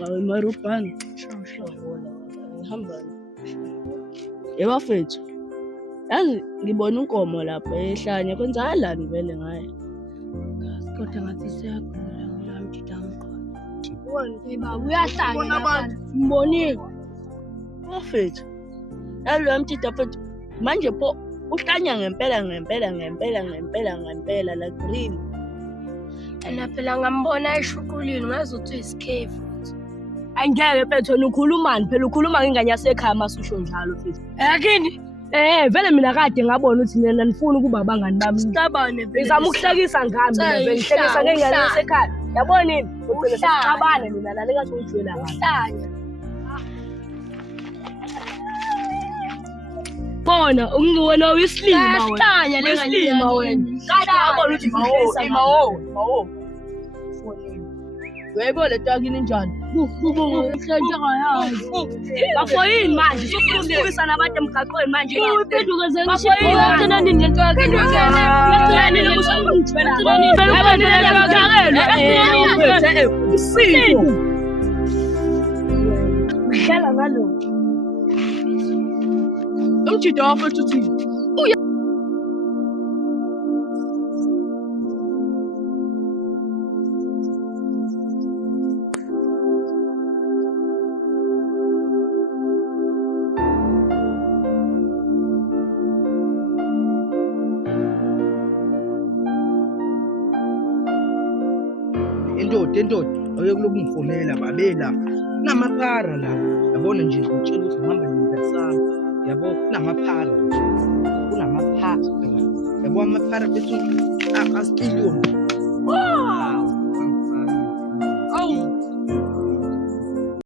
Hayi marubhani. Ngihamba. Bafethu. Yazi ngibona inkomo lapha ehlanya kwenzakalani vele ngaye? Kodwa ngathi siyagula ngilami ngidamqondo. Baba uyahlanya abantu. Mbonile. Bafethu. Yazi lo mtita mfethu manje pho uhlanya ngempela la green. Yena phela ngambona eshuqulile ngazuthi isikhefu. Angeke mfethu wena ukhulumani phela ukhuluma ngengane yasekhaya masusho njalo mfethu. Yakini Vele mina kade ngabona ukuthi nina nifuna ukuba abangani bami. sicabane vele. Ngizama ukuhlekisa ngami mina vele ngihlekisa ngengane yasekhaya. Yabona yini? Ugcina sesixabana mina nale ngathi ungijwela kahle. Uhlanya. Bona ungiwona uyislima wena. Uyahlanya le ngane Uyislima wena. Kade ngabona ukuthi mawo. Yebo le takini njani? Bafoyini manje sokufundisa nabantu emgaqweni manje. Uphenduka Bafoyini zengishilo nini lento yakhe? Udlala ngalo. Umjida wafethu uthini? Indoda awuye kuloku ngifonela babela kunamaphara la yabona nje ngitshela ukuthi ngihamba ngingasami yabo kunamaphara yabo amaphara bethu asikiliyoni